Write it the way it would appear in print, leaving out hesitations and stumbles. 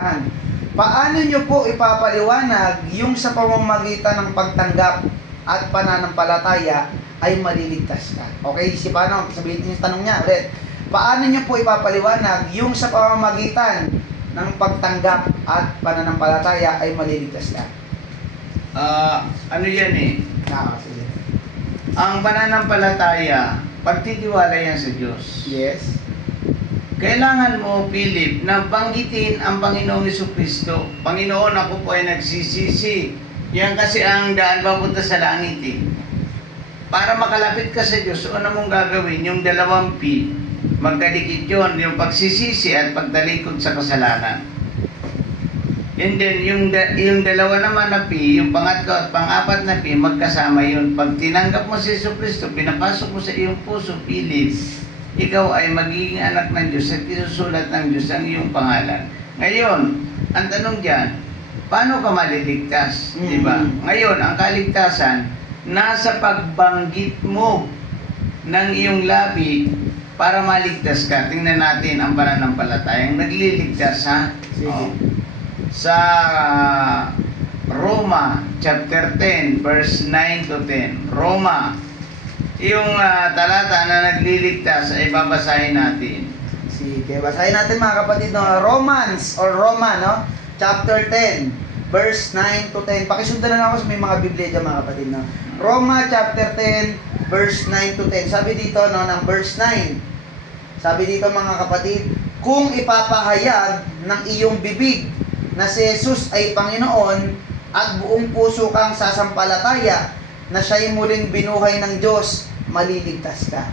Yan. Paano nyo po ipapaliwanag yung sa pamamagitan ng pagtanggap at pananampalataya ay maliligtas ka? Okay, si paano? Sabihin yung tanong niya ulit. Paano nyo po ipapaliwanag yung sa pamamagitan ng pagtanggap at pananampalataya ay maliligtas ka? Ano yan eh? Sige. Ang pananampalataya, pagtitiwala yan sa Diyos. Yes. Kailangan mo, Philip, na banggitin ang Panginoong Jesucristo. Panginoon, ako po ay nagsisisi. Yan kasi ang daan papunta sa langit eh. Para makalapit ka sa Diyos, una mong gagawin yung 2 P. Magkadikit yun, yung pagsisisi at pagtalikod sa kasalanan. And then, yung dalawa naman na P, yung pangatlo at pang-apat na P, magkasama yun. Pag tinanggap mo si Jesucristo, pinapasok mo sa iyong puso, Philip, ikaw ay magiging anak ng Diyos at isusulat ng Diyos ang iyong pangalan. Ngayon, ang tanong dyan, paano ka maliligtas? Diba? Ngayon, ang kaligtasan, nasa pagbanggit mo ng iyong labi para maligtas ka. Tingnan natin ang pananampalatayang nagliligtas, ha? Sige. Sa Roma chapter 10 verse 9 to 10. Roma, yung talata na nagliligtas ay babasahin natin. Sige, basahin natin mga kapatid, no? Romans or Roma, no? Chapter 10 verse 9 to 10. Pakisundan na lang ako sa may mga Biblia dyan mga kapatid, no? Roma chapter 10 verse 9 to 10. Sabi dito, no, ng verse 9. Sabi dito mga kapatid, kung ipapahayag ng iyong bibig na si Jesus ay Panginoon at buong puso kang sasampalataya na siya'y muling binuhay ng Diyos, maliligtas ka.